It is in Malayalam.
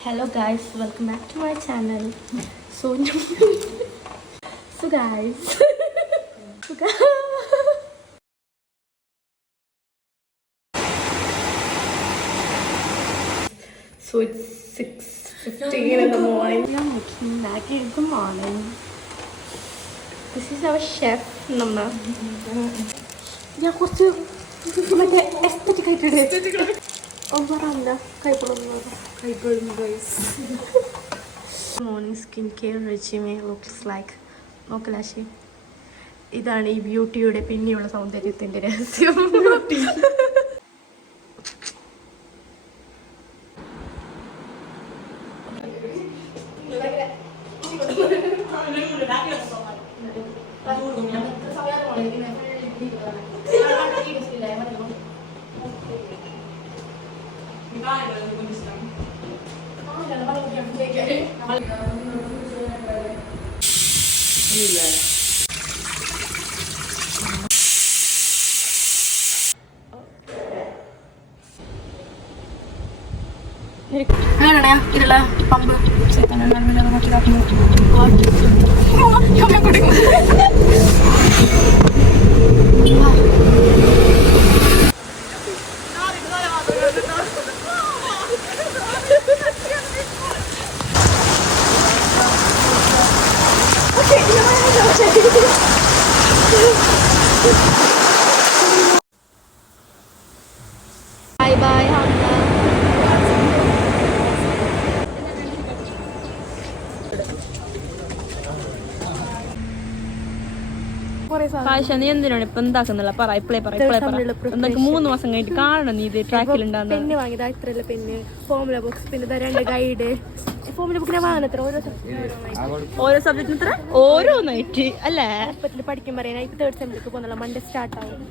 Hello guys, welcome back to my channel. So guys, so it's 6:15 in the morning. We are making Maggie. Good morning. This is our chef, Namna. Yeah, what's your aesthetic? Morning skincare regime looks like നോക്കലാശി ഇതാണ് ഈ ബ്യൂട്ടിയുടെ പിന്നെയുള്ള സൗന്ദര്യത്തിന്റെ രഹസ്യം. എങ്ങനെയാ ഇതിലുള്ള പമ്പ് ബൈ ബൈ കാശ നീ എന്തിനാണ് ഇപ്പൊ എന്താക്കുന്നില്ല പറ ഇപ്പളേ പറ എന്തൊക്കെ 3 മാസം കഴിഞ്ഞിട്ട് കാണണം നീ ഇത് ട്രാക്കിലുണ്ടാകുന്ന പെണ്ണ് വാങ്ങിയതാ ഇത്രയല്ല പെണ്ണ് ഫോമുല ബുക്സ് പിന്നെ 2 ഗൈഡ് ഫോമുല ബുക്കിനെ വാങ്ങുന്നത്ര ഓരോ സബ്ജക്റ്റിന് ഇത്ര ഓരോന്നായിട്ട് അല്ലേ പഠിക്കാൻ പറയാൻ 3rd സെമ്മിലേക്ക് പോകുന്നുള്ള മൺഡേ സ്റ്റാർട്ട് ആവും.